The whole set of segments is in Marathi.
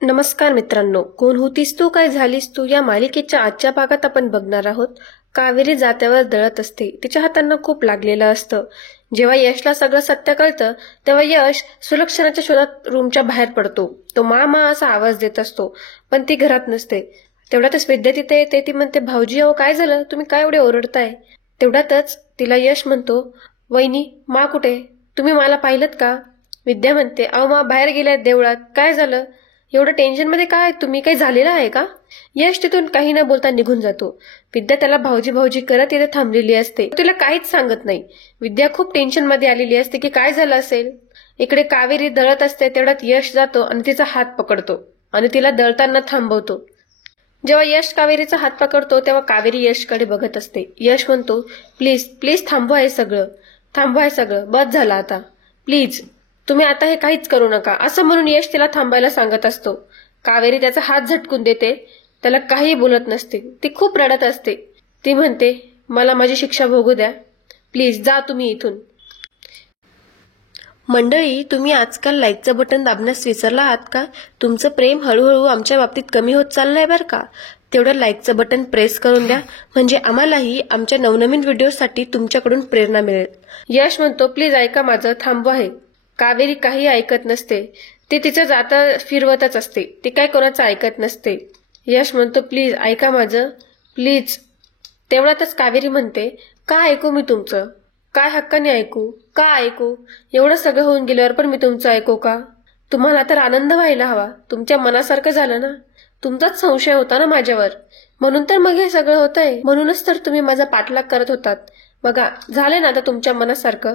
नमस्कार मित्रांनो, कोण होतीस तू काय झालीस तू या मालिकेच्या आजच्या भागात आपण बघणार आहोत. कावेरी जात्यावर दळत असते. तिच्या हातांना खूप लागलेलं असतं. जेव्हा यशला सगळं सत्य कळतं तेव्हा यश सुलक्षणाच्या शोधात रूमच्या बाहेर पडतो. तो मा असा आवाज देत असतो, पण ती घरात नसते. तेवढ्यातच विद्या तिथे येते. ती म्हणते, भाऊजी अहो काय झालं, तुम्ही काय एवढे ओरडताय? तेवढ्यातच तिला यश म्हणतो, वहिनी मा कुठे, तुम्ही मला पाहिलत का? विद्या म्हणते, अहो मा बाहेर गेल्यात देवळात. काय झालं, एवढं टेन्शनमध्ये काय, तुम्ही काही झालेलं आहे का? यश तिथून काही न बोलता निघून जातो. विद्या त्याला भाऊजी भाऊजी करत इथे थांबलेली असते. तिला काहीच सांगत नाही. विद्या खूप टेन्शनमध्ये आलेली असते की काय झालं असेल. इकडे कावेरी दळत असते. तेवढ्यात यश जातो आणि तिचा हात पकडतो आणि तिला दळताना थांबवतो. जेव्हा यश कावेरीचा हात पकडतो तेव्हा कावेरी यशकडे बघत असते. यश म्हणतो, प्लीज प्लीज थांबवा हे सगळं, थांबवा हे सगळं, बस झालं आता, प्लीज तुम्ही आता हे काहीच करू नका, असं म्हणून यश तिला थांबायला सांगत असतो. कावेरी त्याचा हात झटकून देते. त्याला काही बोलत नसते. ती खूप रडत असते. ती म्हणते, मला माझी शिक्षा भोगू द्या, प्लीज जा तुम्ही इथून. मंडळी, तुम्ही आजकाल लाईकचं बटन दाबण्यास विसरला आहात का? तुमचं प्रेम हळूहळू आमच्या बाबतीत कमी होत चाललंय बरं का. तेवढं लाईकचं बटन प्रेस करून द्या, म्हणजे आम्हालाही आमच्या नवनवीन व्हिडिओसाठी तुमच्याकडून प्रेरणा मिळेल. यश म्हणतो, प्लीज ऐका माझं, थांबवा हे. कावेरी काही ऐकत नसते. ती तिचं जाता फिरवतच असते. ती काय कोणाचं ऐकत नसते. यश म्हणतो, प्लीज ऐका माझं, प्लीज. तेवढ्यातच कावेरी म्हणते, का ऐकू मी तुमचं, काय हक्काने ऐकू, का ऐकू? एवढं सगळं होऊन गेल्यावर पण मी तुमचं ऐकू का? तुम्हाला तर आनंद व्हायला हवा. तुमच्या मनासारखं झालं ना. तुमचाच संशय होता ना माझ्यावर, म्हणून तर मग हे सगळं होतंय. म्हणूनच तर तुम्ही माझा पाठलाग करत होतात. बघा झाले ना आता तुमच्या मनासारखं.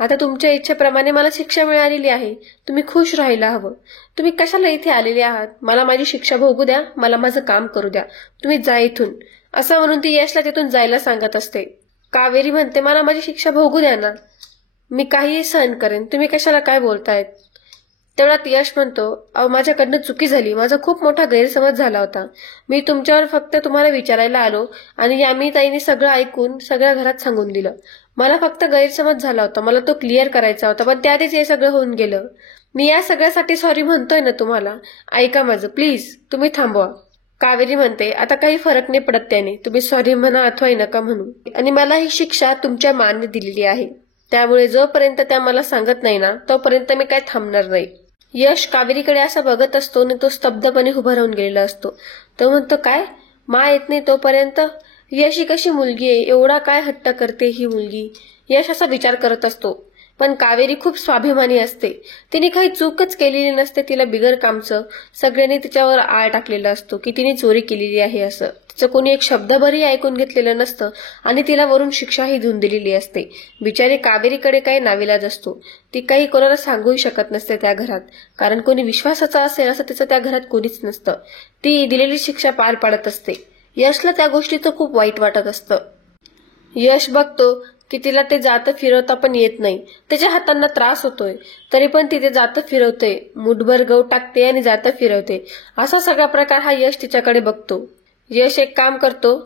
आता तुमच्या इच्छेप्रमाणे मला शिक्षा मिळालेली आहे. तुम्ही खुश राहायला हवं. तुम्ही कशाला इथे आलेले आहात? मला माझी शिक्षा भोगू द्या, मला माझं काम करू द्या, तुम्ही जा इथून, असं म्हणून ती यशला तिथून जायला सांगत असते. कावेरी म्हणते, मला माझी शिक्षा भोगू द्या ना, मी काहीही सहन करेन, तुम्ही कशाला काय बोलतायत? तेवढ्यात यश म्हणतो, अहो माझ्याकडनं चुकी झाली, माझा खूप मोठा गैरसमज झाला होता. मी तुमच्यावर फक्त तुम्हाला विचारायला आलो आणि यामी ताईने सगळं ऐकून सगळ्या घरात सांगून दिलं. मला फक्त गैरसमज झाला होता, मला तो क्लिअर करायचा होता, पण त्याआधीच हे सगळं होऊन गेलं. मी या सगळ्यासाठी सॉरी म्हणतोय ना तुम्हाला. ऐका माझं, प्लीज तुम्ही थांबवा. कावेरी म्हणते, आता काही फरक नाही पडत त्याने, तुम्ही सॉरी म्हणा अथवा नका म्हणू, आणि मला ही शिक्षा तुमच्या मान्य दिलेली आहे. त्यामुळे जोपर्यंत त्या मला सांगत नाही ना तोपर्यंत मी काय थांबणार नाही. यश कावेरीकडे असं बघत असतो आणि तो स्तब्धपणे उभा राहून गेलेला असतो. तो म्हणतो, काय मा येत नाही तोपर्यंत? यश ही कशी मुलगी आहे, एवढा काय हट्ट करते ही मुलगी? यश असा विचार करत असतो. पण कावेरी खूप स्वाभिमानी असते. तिने काही चूकच केलेली नसते. तिला बिगर कामचं सगळ्यांनी तिच्यावर आळ टाकलेला असतो की तिने चोरी केलेली आहे असं. तिचं कोणी एक शब्दभरही ऐकून घेतलेलं नसतं आणि तिला वरून शिक्षाही देऊन दिलेली असते. बिचारी कावेरीकडे काही नाविलाज असतो. ती काही कोणाला सांगूही शकत नसते त्या घरात, कारण कोणी विश्वासाचा असेल असं तिचं त्या घरात कोणीच नसतं. ती दिलेली शिक्षा पार पाडत असते. यशला त्या गोष्टीचं खूप वाईट वाटत असतं. यश बघतो की तिला ते जातं फिरवता पण येत नाही. त्याच्या हातांना त्रास होतोय, तरी पण तिथे जातं फिरवते, मुठभर गहू टाकते आणि जातं फिरवते. असा सगळा प्रकार हा यश तिच्याकडे बघतो. यश एक काम करतो,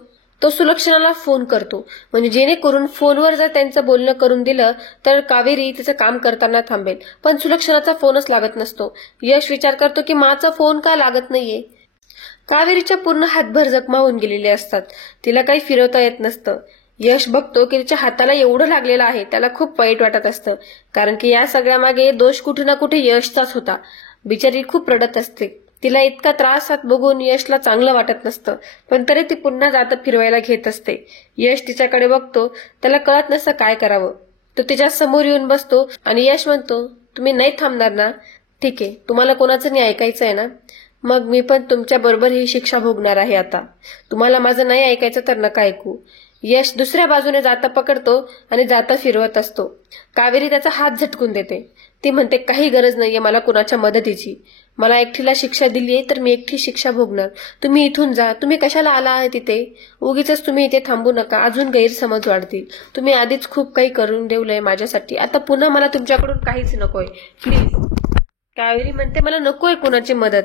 तो सुलक्षणाला फोन करतो, म्हणजे जेणेकरून फोनवर जर त्यांचं बोलणं करून दिलं तर कावेरी तिचं काम करताना थांबेल. पण सुलक्षणाचा फोनच लागत नसतो. यश विचार करतो की माझा फोन का लागत नाहीये. कावेरीच्या पूर्ण हातभर जखमा होऊन गेलेले असतात. तिला काही फिरवता येत नसतं. यश बघतो की तिच्या हाताला एवढं लागलेलं आहे. त्याला खूप वाईट वाटत असतं, कारण की या सगळ्या मागे दोष कुठे ना कुठे यशचाच होता. बिचारी खूप रडत असते. तिला इतका त्रास हात बघून यशला चांगलं वाटत नसतं, पण तरी ती पुन्हा जातं फिरवायला घेत असते. यश तिच्याकडे बघतो. त्याला कळत नसतं काय करावं. तो तिच्या समोर येऊन बसतो आणि यश म्हणतो, तुम्ही नाही थांबणार ना? ठीक आहे, तुम्हाला कोणाचं नाही ऐकायचं आहे ना? मग मी पण तुमच्या बरोबर ही शिक्षा भोगणार आहे. आता तुम्हाला माझं नाही ऐकायचं तर नका ऐकू. यश दुसऱ्या बाजूने जाता पकडतो आणि जाता फिरवत असतो. कावेरी त्याचा हात झटकून देते. ती म्हणते, काही गरज नाहीये मला कुणाच्या मदतीची. मला एकटीला शिक्षा दिलीये तर मी एकटी शिक्षा भोगणार. तुम्ही इथून जा. तुम्ही कशाला आला आहे तिथे? उगीच तुम्ही इथे थांबू नका, अजून गैरसमज वाढतील. तुम्ही आधीच खूप काही करून ठेवलंय माझ्यासाठी, आता पुन्हा मला तुमच्याकडून काहीच नकोय, प्लीज. कावेरी म्हणते मला नकोय कोणाची मदत,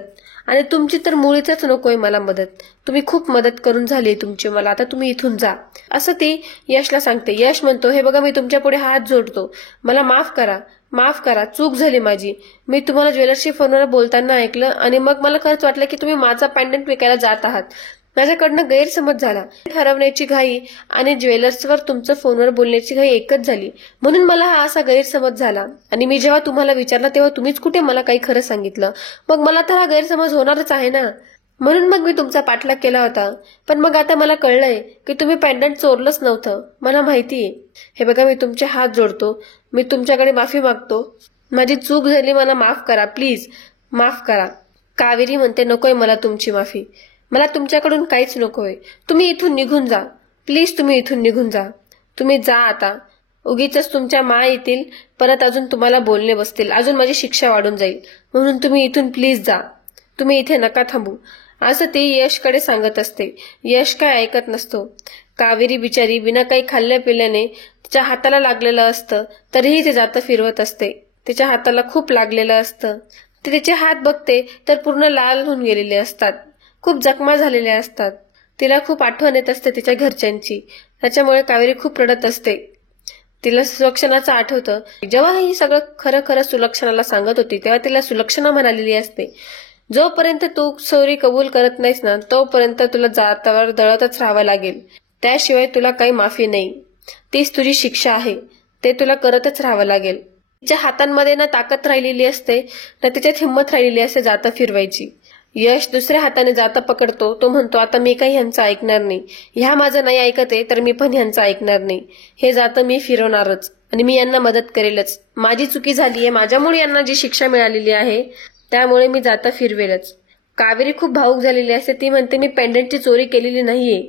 आणि तुमची तर मुळीच नकोय मला मदत. तुम्ही खूप मदत करून झाली तुमची मला, आता तुम्ही इथून जा, असं ती यशला सांगते. यश म्हणतो हे बघा मी तुमच्या पुढे हात जोडतो, मला माफ करा, माफ करा, चूक झाली माझी. मी तुम्हाला ज्वेलर्सशी फोनवर बोलताना ऐकलं आणि मग मला खरंच वाटलं की तुम्ही माझा पेंडंट विकायला जात आहात. माझ्याकडनं गैरसमज झाला. हरवण्याची घाई आणि ज्वेलर्सवर तुमचं फोनवर बोलण्याची घाई एकच झाली, म्हणून मला हा असा गैरसमज झाला. आणि मी जेव्हा तुम्हाला विचारलं तेव्हा तुम्हीच कुठे मला काही खरं सांगितलं. मग मला तर हा गैरसमज होणारच आहे ना, म्हणून मग मी तुमचा पाठलाग केला होता. पण मग आता मला कळलंय की तुम्ही पेंडंट चोरलंच नव्हतं, मला माहितीये. हे बघा मी तुमचे हात जोडतो, मी तुमच्याकडे माफी मागतो, माझी चूक झाली, मला माफ करा, प्लीज माफ करा. कावेरी म्हणते नकोय मला तुमची माफी, मला तुमच्याकडून काहीच नकोय. तुम्ही इथून निघून जा, प्लीज तुम्ही इथून निघून जा. तुम्ही जा आता, उगीच तुमच्या मा येतील, परत अजून तुम्हाला बोलणे बसतील, अजून माझी शिक्षा वाढून जाईल, म्हणून तुम्ही इथून प्लीज जा, तुम्ही इथे नका थांबू, असं ती यशकडे सांगत असते. यश काय ऐकत नसतो. कावेरी बिचारी बिना काही खाल्ल्या पिल्याने तिच्या हाताला लागलेलं असतं, तरीही ते जातं फिरवत असते. तिच्या हाताला खूप लागलेलं असतं. ती तिचे हात बघते तर पूर्ण लाल होऊन गेलेले असतात, खूप जखमा झालेल्या असतात. तिला खूप आठवण येत असते तिच्या घरच्यांची, त्याच्यामुळे कावेरी खूप रडत असते. तिला सुलक्षणाचं आठवतं. जेव्हा ही सगळं खरं खरं सुलक्षणाला सांगत होती तेव्हा तिला सुलक्षणा म्हणालेली असते, जोपर्यंत तू चोरी कबूल करत नाहीस ना तोपर्यंत तुला जातावर दळतच राहावं लागेल, त्याशिवाय तुला काही माफी नाही. तीच तुझी शिक्षा आहे, ते तुला करतच राहावं लागेल. तिच्या हातांमध्ये ना ताकद राहिलेली असते ना तिच्यात हिंमत राहिलेली असते जाता फिरवायची. यश दुसऱ्या हाताने जाता पकडतो. तो म्हणतो आता मी काही ह्यांचं ऐकणार नाही, ह्या माझं नाही ऐकत आहे तर मी पण ह्यांचं ऐकणार नाही. हे जातं मी फिरवणारच आणि मी यांना मदत करेलच. माझी चुकी झाली आहे, माझ्यामुळे यांना जी शिक्षा मिळालेली आहे त्यामुळे मी जाता फिरवेलच. कावेरी खूप भावूक झालेली असते. ती म्हणते मी पेंडंटची चोरी केलेली नाहीये,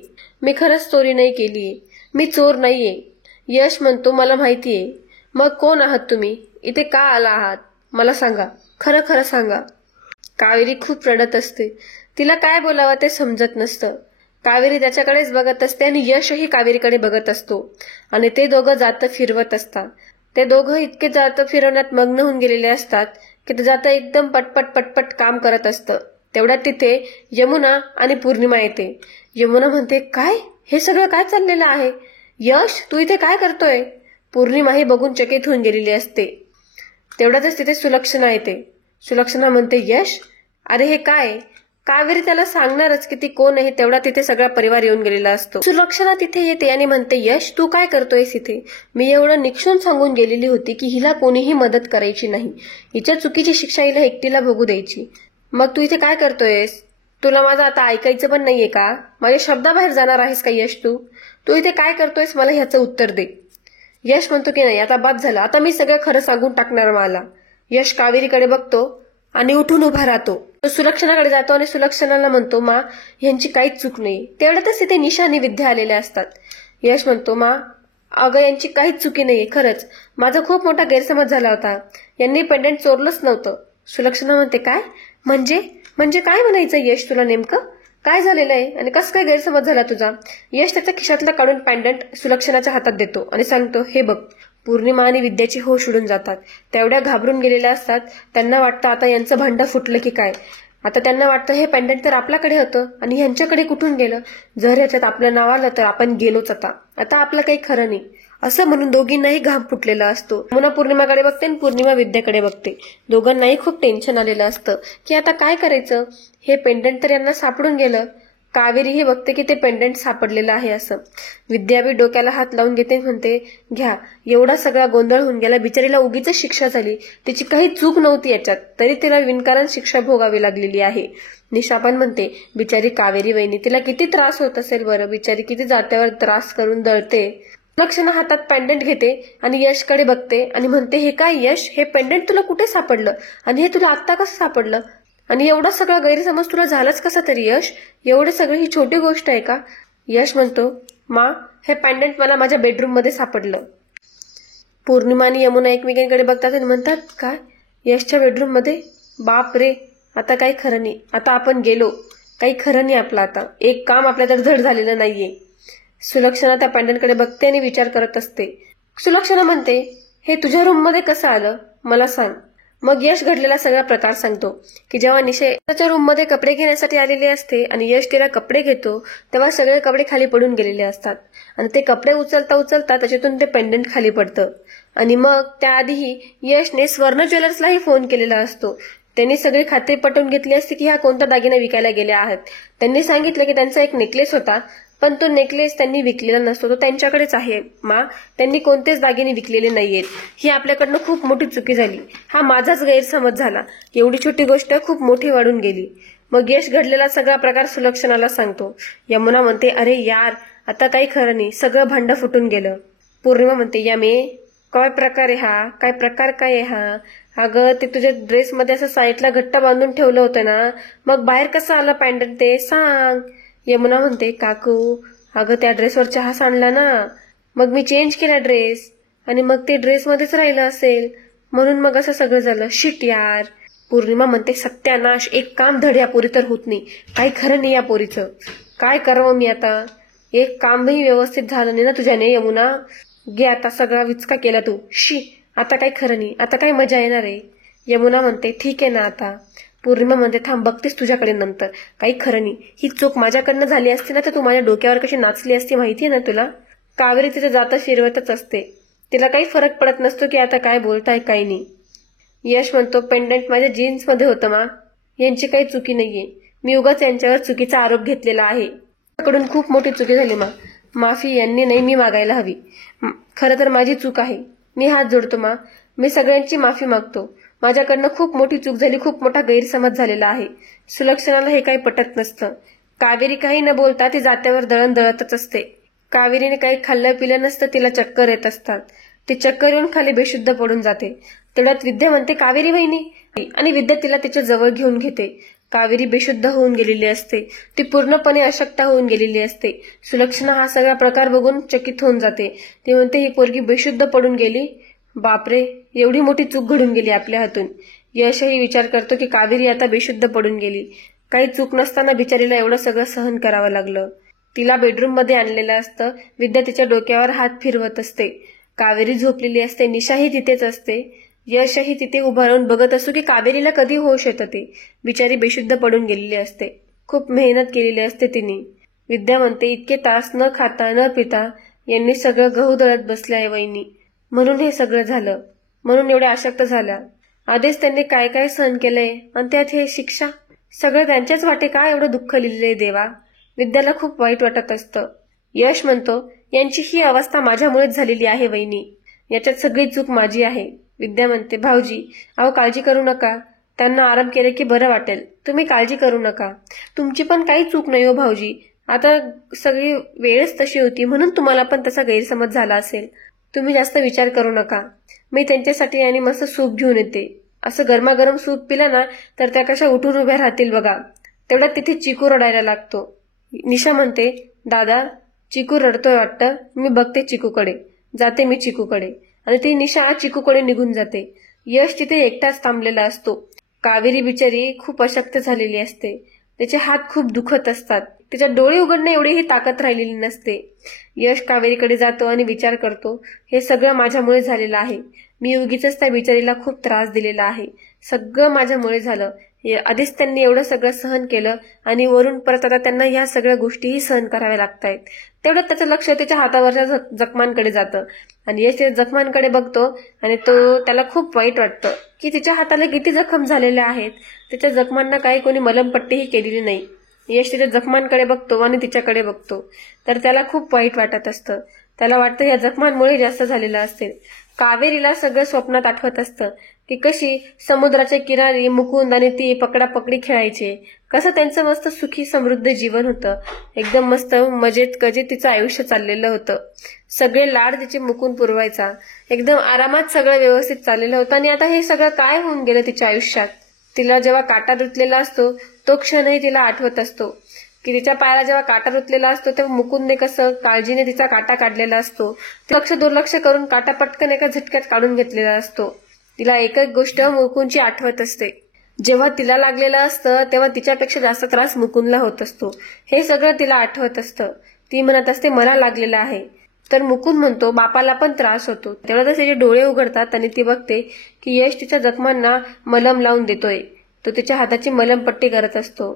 मी खरंच चोरी नाही केलीये, मी चोर नाहीये. यश म्हणतो मला माहितीये. मग कोण आहात तुम्ही, इथे का आला आहात, मला सांगा, खरं खरं सांगा. कावेरी खूप रडत असते. तिला काय बोलावं ते समजत नसतं. कावेरी त्याच्याकडेच बघत असते आणि यशही कावेरीकडे बघत असतो आणि ते दोघं जातं फिरवत असतात. ते दोघं इतके जातं फिरवण्यात मग्न होऊन गेलेले असतात की ते जातं एकदम पटपट पटपट काम करत असतं. तेवढ्यात तिथे यमुना आणि पौर्णिमा येते. यमुना म्हणते काय हे सगळं काय चाललेलं आहे, यश तू इथे काय करतोय. पौर्णिमा ही बघून चकित होऊन गेलेली असते. तेवढ्यातच तिथे सुलक्षणा येते. सुलक्षणा म्हणते यश अरे हे काय. कावेरी त्याला सांगणारच की ती कोण आहे, तेवढा तिथे सगळा परिवार येऊन गेलेला असतो. सुलक्षणा तिथे येते आणि म्हणते यश तू काय करतोयस इथे. मी एवढं निक्षून सांगून गेलेली होती की हिला कोणीही मदत करायची नाही, हिच्या चुकीची शिक्षा हिला एकटीला भोगू द्यायची. मग तू इथे काय करतोयस, तुला माझं आता ऐकायचं पण नाहीये का, माझ्या शब्दाबाहेर जाणार आहेस का यश तू. तू इथे काय करतोयस मला ह्याचं उत्तर दे. यश म्हणतो की नाही आता बाद झालं, आता मी सगळं खरं सांगून टाकणार मला. यश कावेरीकडे बघतो आणि उठून उभा राहतो. तो सुलक्षणाकडे जातो आणि सुलक्षणाला म्हणतो मा यांची काहीच चूक नाही. तेवढ्यातच तिथे निशा आणि विद्या आलेल्या असतात. यश म्हणतो मा अगं यांची काहीच चुकी नाहीये, खरंच माझा खूप मोठा गैरसमज झाला होता, यांनी पेंडंट चोरलंच नव्हतं. सुलक्षणा म्हणते काय म्हणजे म्हणजे काय म्हणायचं यश तुला, नेमकं काय झालेलं आहे आणि कसं काय गैरसमज झाला तुझा. यश त्याच्या खिशातला काढून पेंडंट सुलक्षणाच्या हातात देतो आणि सांगतो हे बघ. पौर्णिमा आणि विद्याची होश उडून जातात. तेवढ्या घाबरून गेलेल्या असतात. त्यांना वाटतं आता यांचं भांडं फुटलं की काय. आता त्यांना वाटतं हे पेंडंट तर आपल्याकडे होतं आणि ह्यांच्याकडे कुठून गेलं. जर ह्याच्यात आपलं नाव आलं तर आपण गेलोच. आता आपलं काही खरं नाही, असं म्हणून दोघींनाही घाम फुटलेला असतो. मुना पौर्णिमाकडे बघते आणि पौर्णिमा विद्याकडे बघते. दोघांनाही खूप टेन्शन आलेलं असतं की आता काय करायचं. हे पेंडंट तर यांना सापडून गेलं. कावेरीही बघते की ते पेंडंट सापडलेलं आहे असं. विद्या बी डोक्याला हात लावून घेते, म्हणते घ्या एवढा सगळा गोंधळ होऊन गेला, बिचारीला उगीच शिक्षा झाली, तिची काही चूक नव्हती याच्यात, तरी तिला विनाकारण शिक्षा भोगावी लागलेली आहे. निशा पण म्हणते बिचारी कावेरी वहिनी, तिला किती त्रास होत असेल बरं, बिचारी किती जात्यावर त्रास करून दळते. लक्षणा हातात पेंडंट घेते आणि यशकडे बघते आणि म्हणते हे काय यश, हे पेंडंट तुला कुठे सापडलं आणि हे तुला आत्ता कसं सापडलं आणि एवढा सगळा गैरसमज तुला झालाच कसा तरी यश, एवढे सगळी ही छोटी गोष्ट आहे का. यश म्हणतो मा हे पेंडंट मला माझ्या बेडरूम मध्ये सापडलं. पौर्णिमा आणि यमुना एकमेकांकडे बघतात आणि म्हणतात काय यशच्या बेडरूम मध्ये, बाप रे आता काही खरं नाही, आता आपण गेलो, काही खरं नाही आपलं, आता एक काम आपल्या तर धड झालेलं नाहीये. सुलक्षणा त्या पेंडंटकडे बघते आणि विचार करत असते. सुलक्षणा म्हणते हे तुझ्या रूम मध्ये कसं आलं मला सांग. मग यश घडलेला सगळा प्रकार सांगतो की जेव्हा निशा त्याच्या रूममध्ये कपडे घेण्यासाठी आलेली असते आणि यश तिला कपडे घेतो तेव्हा सगळे कपडे खाली पडून गेलेले असतात आणि ते कपडे उचलता उचलता त्याच्यातून ते पेंडंट खाली पडतं आणि मग त्याआधीही यशने स्वर्ण ज्वेलर्सलाही फोन केलेला असतो. त्यांनी सगळी खात्री पटवून घेतली असती की ह्या कोणता दागिना विकायला गेल्या आहेत. त्यांनी सांगितलं की त्यांचा एक नेकलेस होता पण तो नेकलेस त्यांनी विकलेला नसतो, तो त्यांच्याकडेच आहे मा, त्यांनी कोणतेच दागिने विकलेले नाहीयेत. ही आपल्याकडनं खूप मोठी चुकी झाली, हा माझाच गैरसमज झाला. एवढी छोटी गोष्ट खूप मोठी वाढून गेली. मग यश घडलेला सगळा प्रकार सुलक्षणाला सांगतो. यमुना म्हणते अरे यार आता काही खरं नाही, सगळं भांड फुटून गेलं. पौर्णिमा म्हणते यामे काय प्रकार आहे हा, काय प्रकार काय आहे हा. अगं ते तुझ्या ड्रेसमध्ये असं साईडला घट्ट बांधून ठेवलं होतं ना, मग बाहेर कसं आलं पॅन्डंट ते सांग. यमुना म्हणते काकू अगं त्या ड्रेसवर चहा सांडला ना, मग मी चेंज केला ड्रेस आणि मग ते ड्रेसमध्येच राहिलं असेल म्हणून मग असं सगळं झालं. शिट यार. पौर्णिमा म्हणते सत्यानाश, एक काम धड या पोरी तर होत नाही, काही खरं नाही या पोरीचं, काय करावं मी आता. एक कामही व्यवस्थित झालं नाही ना तुझ्याने यमुना, घे आता सगळा विचका केला तू. शी आता काही खरं नाही, आता काही मजा येणार आहे. यमुना म्हणते ठीक आहे ना आता. पौर्णिमा म्हणते थांब बघतेस तुझ्याकडे नंतर, काही खरं नाही. ही चूक माझ्याकडनं झाली असती ना तर तू माझ्या डोक्यावर कशी नाचली असती माहितीये ना तुला. कावेरी तिथे जाता फिरवतच असते, तिला काही फरक पडत नसतो की आता काय बोलताय काही नाही. यश म्हणतो पेंडंट माझ्या जीन्स मध्ये होतं मा, यांची काही चुकी नाहीये, मी उगाच यांच्यावर चुकीचा आरोप घेतलेला आहे. कडून खूप मोठी चुकी झाली मा, माफी यांनी नाही मी मागायला हवी. खरं तर माझी चूक आहे, मी हात जोडतो मा, मी सगळ्यांची माफी मागतो. माझ्याकडनं खूप मोठी चूक झाली, खूप मोठा गैरसमज झालेला आहे. सुलक्षणाला हे काही पटत नसतं. कावेरी काही न बोलता ती जात्यावर दळण दळतच असते. कावेरीने काही खाल्लं पिलं नसतं, तिला चक्कर येत असतात. ती चक्कर येऊन खाली बेशुद्ध पडून जाते. तेवढ्यात विद्या म्हणते कावेरी बहिणी, आणि विद्या तिला तिच्या जवळ घेऊन घेते. कावेरी बेशुद्ध होऊन गेलेली असते, ती पूर्णपणे अशक्त होऊन गेलेली असते. सुलक्षणा हा सगळा प्रकार बघून चकित होऊन जाते. ती म्हणते ही पोरगी बेशुद्ध पडून गेली, बापरे एवढी मोठी चूक घडून गेली आपल्या हातून. यशही विचार करतो की कावेरी आता बेशुद्ध पडून गेली, काही चूक नसताना बिचारीला एवढं सगळं सहन करावं लागलं. तिला बेडरूम मध्ये आणलेलं असतं. विद्या तिच्या डोक्यावर हात फिरवत असते. कावेरी झोपलेली असते, निशाही तिथेच असते. यशही तिथे उभं राहून बघत असतो की कावेरीला कधी होश येतं ते. बिचारी बेशुद्ध पडून गेलेली असते, खूप मेहनत केलेली असते तिने. विद्या म्हणते इतके तास न खाता न पिता यांनी सगळं गहू दळत बसले आहे वहिनी, म्हणून हे सगळं झालं, म्हणून एवढ्या अशक्त झाल्या. आधीच त्यांनी काय काय सहन केलंय आणि त्यात हे शिक्षा, सगळं त्यांच्याच वाटे का एवढं दुःख लिहिलंय देवा. विद्याला खूप वाईट वाटत असतं. यश म्हणतो यांची ही अवस्था माझ्यामुळेच झालेली आहे वहिनी, याच्यात सगळी चूक माझी आहे. विद्या म्हणते भाऊजी अहो काळजी करू नका, त्यांना आराम केले की बरं वाटेल, तुम्ही काळजी करू नका, तुमची पण काही चूक नाही हो भाऊजी, आता सगळी वेळच तशी होती म्हणून तुम्हाला पण तसा गैरसमज झाला असेल, तुम्ही जास्त विचार करू नका. मी त्यांच्यासाठी आणि मस्त सूप घेऊन येते, असं गरमागरम सूप पिलं ना तर त्या कशा उठून उभ्या राहतील बघा. तेवढ्यात तिथे चिकू रडायला लागतो. निशा म्हणते दादा चिकू रडतोय वाटतं, मी बघते चिकूकडे, जाते मी चिकूकडे, आणि ती निशा चिकूकडे निघून जाते. यश तिथे एकटाच थांबलेला असतो. कावेरी बिचारी खूप अशक्त झालेली असते, त्याचे हात खूप दुखत असतात, त्याच्या डोळे उघडणे एवढीही ताकद राहिलेली नसते. यश कावेरीकडे जातो आणि विचार करतो हे सगळं माझ्यामुळे झालेलं आहे, मी उगीच त्या बिचारीला खूप त्रास दिलेला आहे, सगळं माझ्यामुळे झालं. आधीच त्यांनी एवढं सगळं सहन केलं आणि वरून परत आता त्यांना ह्या सगळ्या गोष्टीही सहन कराव्या लागतायत. तेवढं त्याचं लक्ष त्याच्या हातावरच्या जखमांकडे जातं आणि यश त्या जखमांकडे बघतो आणि त्याला खूप वाईट वाटतं की तिच्या हाताला किती जखम झालेल्या आहेत, त्याच्या जखमांना काही कोणी मलमपट्टीही केलेली नाही. यश तिच्या जखमांकडे बघतो आणि तिच्याकडे बघतो तर त्याला खूप वाईट वाटत असतं. त्याला वाटतं या जखमांमुळे जास्त झालेलं असेल. कावेरीला सगळं स्वप्नात आठवत असतं की कशी समुद्राच्या किनारी मुकुंद आणि ती पकडापकडी खेळायचे, कसं त्यांचं मस्त सुखी समृद्ध जीवन होतं, एकदम मस्त मजेत कजेत तिचं आयुष्य चाललेलं होतं. सगळे लाड तिचे मुकुंद पुरवायचा, एकदम आरामात सगळं व्यवस्थित चाललेलं होतं. आणि आता हे सगळं काय होऊन गेलं तिच्या आयुष्यात. तिला जेव्हा काटा रुतलेला असतो तो क्षणही तिला आठवत असतो की तिच्या पायाला जेव्हा काटा रुतलेला असतो तेव्हा मुकुंदने कसं काळजीने तिचा काटा काढलेला असतो, लक्ष दुर्लक्ष करून काटा पटकन एका झटक्यात काढून घेतलेला असतो. तिला एक एक गोष्ट मुकुंदची आठवत असते. जेव्हा तिला लागलेलं असतं तेव्हा तिच्यापेक्षा जास्त त्रास मुकुंदला होत असतो, हे सगळं तिला आठवत असतं. ती म्हणत असते मला लागलेलं आहे, तर मुकुंद म्हणतो बापाला पण त्रास होतो. तेवढ्यातच त्याचे डोळे उघडतात आणि ती बघते की यश तिच्या जखमांना मलम लावून देतोय. तो तिच्या हाताची मलमपट्टी करत असतो.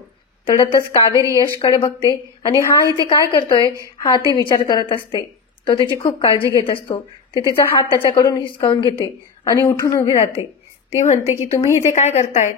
तेवढ्यातच कावेरी यशकडे बघते आणि हा इथे काय करतोय हा ती विचार करत असते. तो तिची खूप काळजी घेत असतो. ती तिचा हात त्याच्याकडून हिसकावून घेते आणि उठून उभी राहते. ती म्हणते की तुम्ही इथे काय करताय,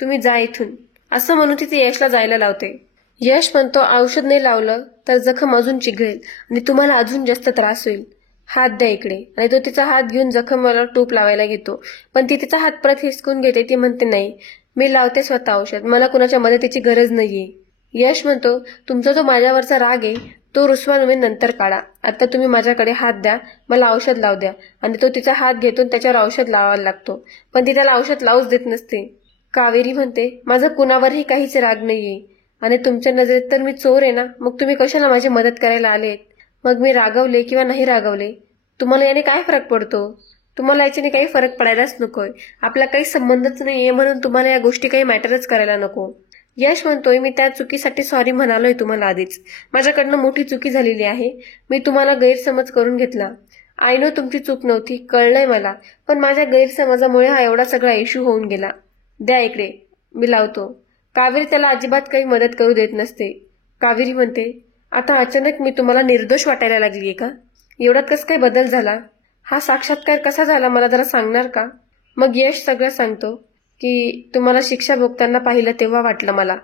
तुम्ही जा इथून, असं म्हणून ती यशला जायला लावते. यश म्हणतो औषध नाही लावलं तर जखम अजून चिघळेल आणि तुम्हाला अजून जास्त त्रास होईल, हात द्या इकडे. आणि तो तिचा हात घेऊन जखमवर टूप लावायला घेतो. पण ती तिचा हात परत हिसकून घेते. ती म्हणते नाही, मी लावते स्वतः औषध, मला कुणाच्या मदतीची गरज नाहीये. यश म्हणतो तुमचा जो माझ्यावरचा राग आहे तो रुसवा तुम्ही नंतर काढा, आता तुम्ही माझ्याकडे हात द्या, मला औषध लावू द्या. आणि तो तिचा हात घेतो त्याच्यावर औषध लावायला लागतो. पण ती त्याला औषध लावूच देत नसते. कावेरी म्हणते माझं कुणावरही काहीच राग नाहीये आणि तुमच्या नजरेत तर मी चोर आहे ना, मग तुम्ही कशाला माझी मदत करायला आलेत. मग मी रागवले किंवा नाही रागवले तुम्हाला याने काय फरक पडतो, तुम्हाला याच्याने काही फरक पडायलाच नकोय. आपला काही संबंधच नाहीये म्हणून तुम्हाला या गोष्टी काही मॅटरच करायला नको. यश म्हणतोय मी त्या चुकीसाठी सॉरी म्हणालोय तुम्हाला आधीच, माझ्याकडनं मोठी चुकी झालेली आहे, मी तुम्हाला गैरसमज करून घेतला. आय नो तुमची चूक नव्हती, कळलंय मला, पण माझ्या गैरसमजामुळे हा एवढा सगळा इश्यू होऊन गेला. द्या इकडे, मी लावतो. कावेरी त्याला अजिबात काही मदत करू देत नसते. कावेरी म्हणते आता अचानक मी तुम्हाला निर्दोष वाटायला लागलीये का, एवढ्यात कसं काय बदल झाला, हा साक्षात्कार कसा झाला मला जरा सांगणार का. मग यश सगळं सांगतो की तुम्हाला शिक्षा भोगताना पाहिलं तेव्हा वाटलं मला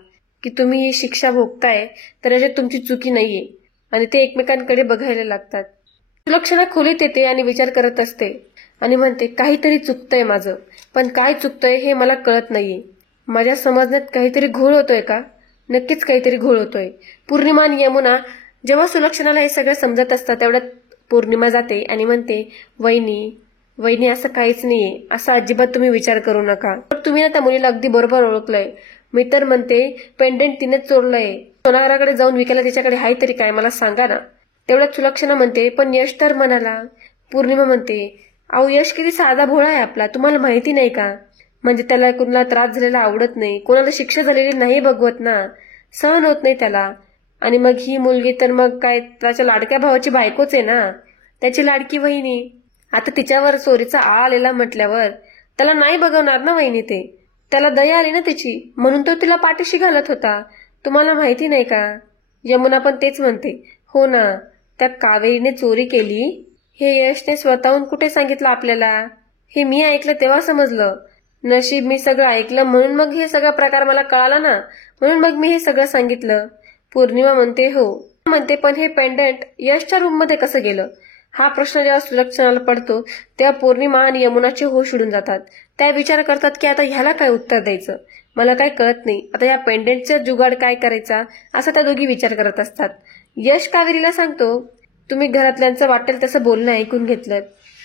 की तुम्ही ही शिक्षा भोगताय तर याच्यात तुमची चुकी नाहीये. आणि ते एकमेकांकडे बघायला लागतात. सुलक्षणा खोलीत येते आणि विचार करत असते आणि म्हणते काहीतरी चुकतंय माझं, पण काय चुकतंय हे मला कळत नाहीये. माझ्या समजण्यात काहीतरी घोळ होतोय का, नक्कीच काहीतरी घोळ होतोय. पौर्णिमा आणि यमुना जेव्हा सुलक्षणाला हे सगळं समजत असतात तेवढ्यात पौर्णिमा जाते आणि म्हणते वहिनी असं काहीच नाहीये, असा अजिबात तुम्ही विचार करू नका. तुम्ही ना त्या मुलीला अगदी बरोबर ओळखलंय. मी तर म्हणते पेंडेंट तिनेच चोरलंय, सोनाराकडे जाऊन विकायला तिच्याकडे हाय तरी काय मला सांगा ना. तेवढ्यात सुलक्षणा म्हणते पण यश तर म्हणाला. पौर्णिमा म्हणते अहो यश किती साधा भोळा आहे आपला, तुम्हाला माहिती नाही का, म्हणजे त्याला कुणाला त्रास झालेला आवडत नाही, कोणाला शिक्षा झालेली नाही बघवत ना, सहन होत नाही त्याला. आणि मग ही मुलगी तर मग काय त्याच्या लाडक्या भावाची बायकोच आहे ना, त्याची लाडकी वहिनी. आता तिच्यावर चोरीचा आळ आलेला म्हटल्यावर त्याला नाही बघवणार ना वहिनी, ते त्याला दया आली ना त्याची, म्हणून तो तिला पाठीशी घालत होता, तुम्हाला माहिती नाही का. यमुना पण तेच म्हणते. हो ना, त्या कावेरीने चोरी केली हे यशने स्वतःहून कुठे सांगितलं आपल्याला, हे मी ऐकलं तेव्हा समजलं. नशीब मी सगळं ऐकलं म्हणून मग हे सगळा प्रकार मला कळाला ना, म्हणून मग मी हे सगळं सांगितलं. पौर्णिमा म्हणते हो म्हणते पण हे पेंडंट यशच्या रूम मध्ये कसं गेलं, हा प्रश्न जेव्हा सुलक्षणाला पडतो तेव्हा पौर्णिमा आणि यमुनाचे होश उडून जातात. त्या विचार करतात की आता ह्याला काय उत्तर द्यायचं, मला काय कळत नाही, आता या पेंडेंटचा जुगाड काय करायचा, असं त्या दोघी विचार करत असतात. यश कावेरीला सांगतो तुम्ही घरातल्यांचं वाटेल तसं बोलणं ऐकून घेतलं,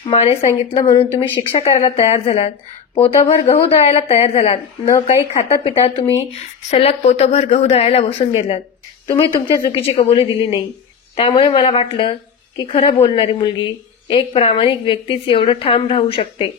माने सांगितलं म्हणून तुम्ही शिक्षा करायला तयार झालात, पोतभर गहू दळायला तयार झालात, न काही खाता पिता तुम्ही सलग पोतभर गहू दळायला बसून गेलात, तुम्ही तुमच्या चुकीची कबुली दिली नाही. त्यामुळे मला वाटलं की खरं बोलणारी मुलगी, एक प्रामाणिक व्यक्तीच एवढं ठाम राहू शकते,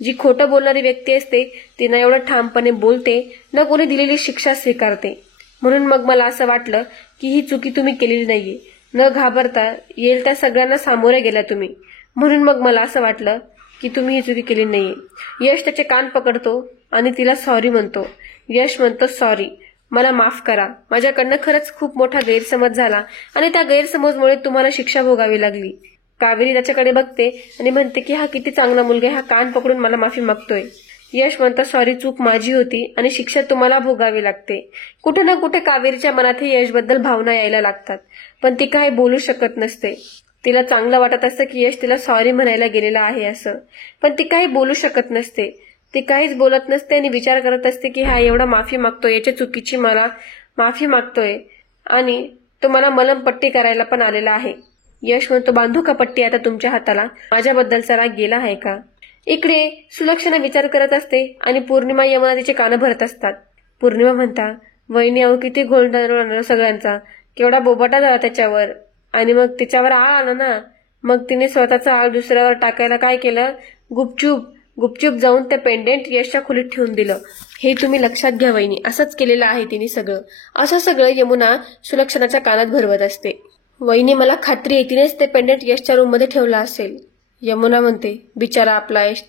जी खोटं बोलणारी व्यक्ती असते ती ना एवढं ठामपणे बोलते न कोणी दिलेली शिक्षा स्वीकारते. म्हणून मग मला असं वाटलं की ही चुकी तुम्ही केलेली नाहीये, न घाबरता येईल त्या सगळ्यांना सामोरे गेला तुम्ही, म्हणून मग मला असं वाटलं की तुम्ही ही चुकी केली नाहीये. यश त्याचे कान पकडतो आणि तिला सॉरी म्हणतो. यश म्हणतो सॉरी, मला माफ करा, माझ्याकडनं खरंच खूप मोठा गैरसमज झाला आणि त्या गैरसमजमुळे तुम्हाला शिक्षा भोगावी लागली. कावेरी त्याच्याकडे बघते आणि म्हणते की हा किती चांगला मुलगा, हा कान पकडून मला माफी मागतोय. यश म्हणतो सॉरी, चूक माझी होती आणि शिक्षा तुम्हाला भोगावी लागते. कुठे ना कुठे कावेरीच्या मनातही यशबद्दल भावना यायला लागतात, पण ती काही बोलू शकत नसते. तिला चांगलं वाटत असतं की यश तिला सॉरी म्हणायला गेलेला आहे असं, पण ती काही बोलू शकत नसते. ती काहीच बोलत नसते आणि विचार करत असते की हा एवढा माफी मागतोय, याच्या चुकीची मला माफी मागतोय आणि तो मला मलमपट्टी करायला पण आलेला आहे. यश म्हणतो बांधू का पट्टी आता तुमच्या हाताला, माझ्याबद्दलचा राग गेला आहे का. इकडे सुलक्षणा विचार करत असते आणि पौर्णिमा यमुना तिचे कानं भरत असतात. पौर्णिमा म्हणता वहिनी अहो किती घोळ सगळ्यांचा, केवढा बोबाटा झाला त्याच्यावर, आणि मग तिच्यावर आळ आला ना, मग तिने स्वतःचा आळ दुसऱ्यावर टाकायला काय केलं, गुपचूप जाऊन त्या पेंडेंट यशच्या खोलीत ठेवून दिलं. हे तुम्ही लक्षात घ्या वहिनी, असंच केलेलं आहे तिने सगळं. असं सगळं यमुना सुलक्षणाच्या कानात भरवत असते. वहिनी मला खात्री आहे तिनेच ते पेंडंट यशच्या रूम मध्ये ठेवला असेल. यमुना म्हणते बिचारा आपला यश,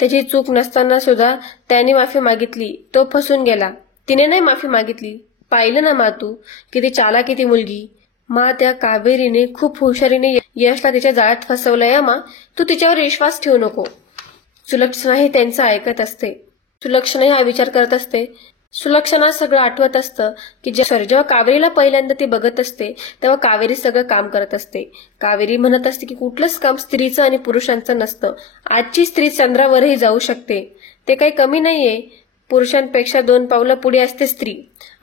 त्याची चूक नसताना सुद्धा त्याने माफी मागितली, तो फसून गेला. तिने नाही माफी मागितली. पाहिलं ना मा तू किती चालाक ती मुलगी. मा त्या कावेरीने खूप हुशारीने यशला तिच्या जाळ्यात फसवलंय. मा तू तिच्यावर विश्वास ठेवू नको. सुलक्षणा हे त्यांचं ऐकत असते. सुलक्षणा हा विचार करत असते. सुलक्षणा सगळं आठवत असतं की जेव्हा कावेरीला पहिल्यांदा ती बघत असते तेव्हा कावेरी सगळं काम करत असते. कावेरी म्हणत असते की कुठलंच काम स्त्रीचं आणि पुरुषांचं नसतं. आजची स्त्री चंद्रावरही जाऊ शकते, ते काही कमी नाहीये. पुरुषांपेक्षा 2 पावलं पुढे असते स्त्री,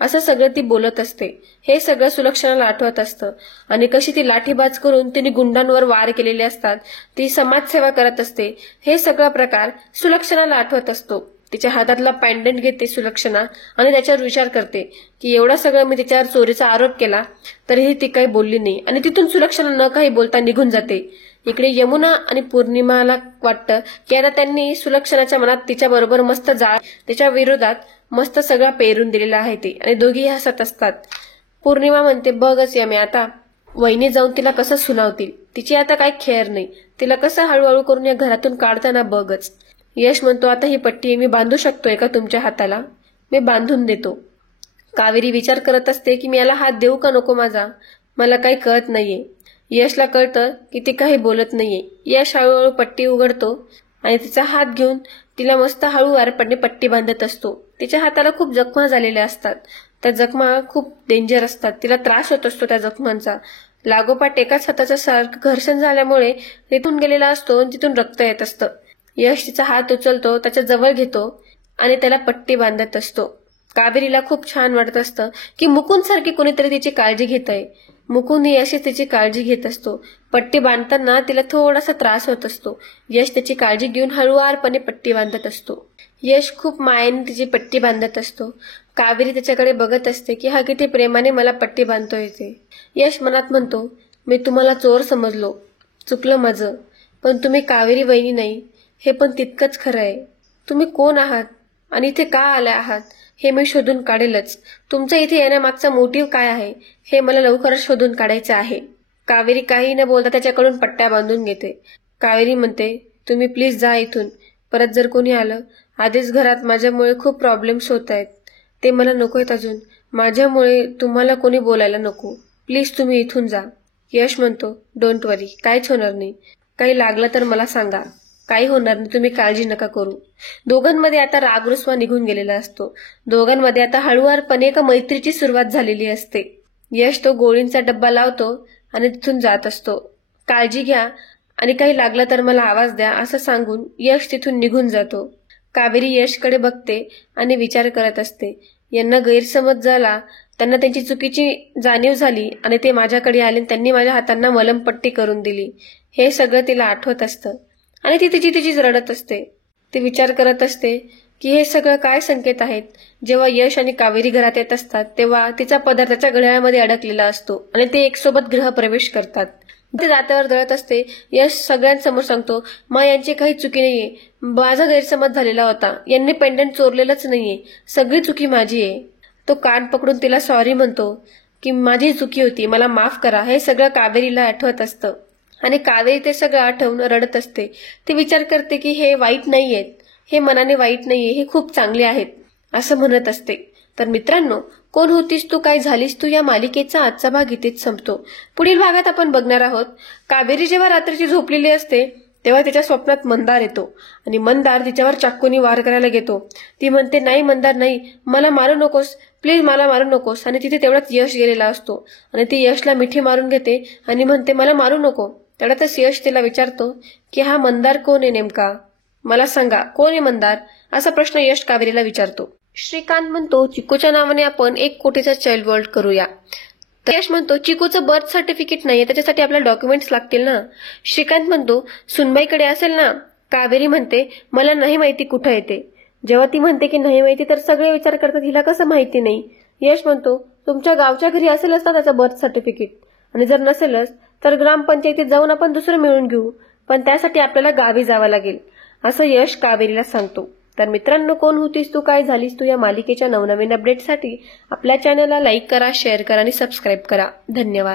असं सगळं ती बोलत असते. हे सगळं सुलक्षणाला आठवत असतं. आणि कशी ती लाठीबाज करून तिने गुंडांवर वार केलेले असतात, ती समाजसेवा करत असते, हे सगळा प्रकार सुलक्षणाला आठवत असतो. तिच्या हातातला पेंडंट घेते सुलक्षणा आणि त्याच्यावर विचार करते की एवढा सगळं मी तिच्यावर चोरीचा आरोप केला तरीही ती काही बोलली नाही. आणि तिथून सुलक्षणा न काही बोलता निघून जाते. इकडे यमुना आणि पौर्णिमाला वाटतं की आता त्यांनी सुलक्षणाच्या मनात तिच्याबरोबर मस्त जाळ, तिच्या विरोधात मस्त सगळा पेरून दिलेला आहे ते, आणि दोघीही हसत असतात. पौर्णिमा म्हणते बघच यमे आता वहिनी जाऊन तिला कसं सुनावतील, तिची आता काही खेर नाही, तिला कसं हळूहळू करून या घरातून काढताना बघच. यश म्हणतो आता ही पट्टी मी बांधू शकतोय का तुमच्या हाताला? मी बांधून देतो. कावेरी विचार करत असते की मी याला हात देऊ का नको माझा, मला काही कळत नाहीये. यशला कळतं की ती काही बोलत नाहीये. यश हळूहळू पट्टी उघडतो आणि तिचा हात घेऊन तिला मस्त हळूवारपणे पट्टी बांधत असतो. तिच्या हाताला खूप जखमा झालेल्या असतात. त्या जखमा खूप डेंजर असतात. तिला त्रास होत असतो त्या जखमांचा. लागोपाठ एकाच हाताचं सारखं घर्षण झाल्यामुळे तिथून गेलेला असतो आणि तिथून रक्त येत असतं. यश तिचा हात उचलतो, त्याच्या जवळ घेतो आणि त्याला पट्टी बांधत असतो. कावेरीला खूप छान वाटत असतं की मुकुंद सारखी कोणीतरी तिची काळजी घेत आहे. मुकुंद ही अशीच तिची काळजी घेत असतो. पट्टी बांधताना तिला थोडासा त्रास होत असतो. यश त्याची काळजी घेऊन हळूवारपणे पट्टी बांधत असतो. यश खूप मायेने तिची पट्टी बांधत असतो. कावेरी त्याच्याकडे बघत असते की हा किती प्रेमाने मला पट्टी बांधतोय ते. यश मनात म्हणतो मी तुम्हाला चोर समजलो, चुकलं माझं, पण तुम्ही कावेरी वहिनी नाही हे पण तितकंच खरं आहे. तुम्ही कोण आहात आणि इथे का आले आहात हे मी शोधून काढेलच. तुमच्या इथे येण्यामागचा मोटिव्ह काय आहे हे मला लवकरच शोधून काढायचं आहे. कावेरी काही न बोलता त्याच्याकडून पट्ट्या बांधून घेते. कावेरी म्हणते तुम्ही प्लीज जा इथून. परत जर कोणी आलं, आधीच घरात माझ्यामुळे खूप प्रॉब्लेम्स होत आहेत, ते मला नको आहेत अजून. माझ्यामुळे तुम्हाला कोणी बोलायला नको, प्लीज तुम्ही इथून जा. यश म्हणतो डोंट वरी, काहीच होणार नाही. काही लागलं तर मला सांगा, काही होणार नाही, तुम्ही काळजी नका करू. दोघांमध्ये आता राग रुसवा निघून गेलेला असतो. दोघांमध्ये आता हळूवारपणे एका मैत्रीची सुरुवात झालेली असते. यश तो गोळींचा डब्बा लावतो आणि तिथून जात असतो. काळजी घ्या आणि काही लागलं तर मला आवाज द्या असं सांगून यश तिथून निघून जातो. कावेरी यशकडे बघते आणि विचार करत असते यांना गैरसमज झाला, त्यांना त्यांची चुकीची जाणीव झाली आणि ते माझ्याकडे आले, त्यांनी माझ्या हातांना मलमपट्टी करून दिली. हे सगळं तिला आठवत असतं आणि ती तिचीच रडत असते. ती विचार करत असते की हे सगळं काय संकेत आहेत. जेव्हा यश आणि कावेरी घरात येत असतात तेव्हा तिचा पदर त्याच्या घड्याळामध्ये अडकलेला असतो आणि ते एक सोबत गृहप्रवेश करतात. ते जात्यावर दळत असते. यश सगळ्यांसमोर सांगतो मा यांची काही चुकी नाहीये, माझा गैरसमज झालेला होता, यांनी पेंडंट चोरलेलंच नाहीये, सगळी चुकी माझी आहे. तो कान पकडून तिला सॉरी म्हणतो की माझी चुकी होती, मला माफ करा. हे सगळं कावेरीला आठवत असतं आणि कावेरी ते सगळं आठवून रडत असते. ती विचार करते की हे वाईट नाहीयेत, हे मनाने वाईट नाहीये, हे खूप चांगले आहेत असं म्हणत असते. तर मित्रांनो, कोण होतीस तू काय झालीस तू या मालिकेचा आजचा भाग इथेच संपतो. पुढील भागात आपण बघणार आहोत कावेरी जेव्हा रात्रीची झोपलेली असते तेव्हा तिच्या स्वप्नात मंदार येतो आणि मंदार तिच्यावर चाकूनी वार करायला घेतो. ती म्हणते नाही मंदार नाही, मला मारू नकोस, प्लीज मला मारू नकोस. आणि तिथे तेवढाच यश गेलेला असतो आणि ती यशला मिठी मारून घेते आणि म्हणते मला मारू नको. तेवढ्यातच यश तिला विचारतो की हा मंदार कोण आहे नेमका, मला सांगा कोण आहे मंदार, असा प्रश्न यश कावेरीला विचारतो. श्रीकांत म्हणतो चिकूच्या नावाने आपण 1 कोटीचा चाइल्ड वर्ल्ड करूया. तर यश म्हणतो चिकूचं बर्थ सर्टिफिकेट नाहीये, त्याच्यासाठी आपल्याला डॉक्युमेंट्स लागतील ना. श्रीकांत म्हणतो सुनबाईकडे असेल ना. कावेरी म्हणते मला नाही माहिती कुठं येते. जेव्हा ती म्हणते की नाही माहिती तर सगळे विचार करतात हिला कसं माहिती नाही. यश म्हणतो तुमच्या गावच्या घरी असेलच ना त्याचं बर्थ सर्टिफिकेट, आणि जर नसेलच तर ग्रामपंचायतीत जाऊन आपण दुसरं मिळून घेऊ, पण त्यासाठी आपल्याला गावी जावं लागेल असं यश कावेरीला सांगतो. तर मित्रांनो, कोण होतीस तू काय झालीस तू या मालिकेच्या नवनवीन अपडेटसाठी आपल्या चॅनलला लाईक करा, शेअर करा आणि सबस्क्राईब करा. धन्यवाद.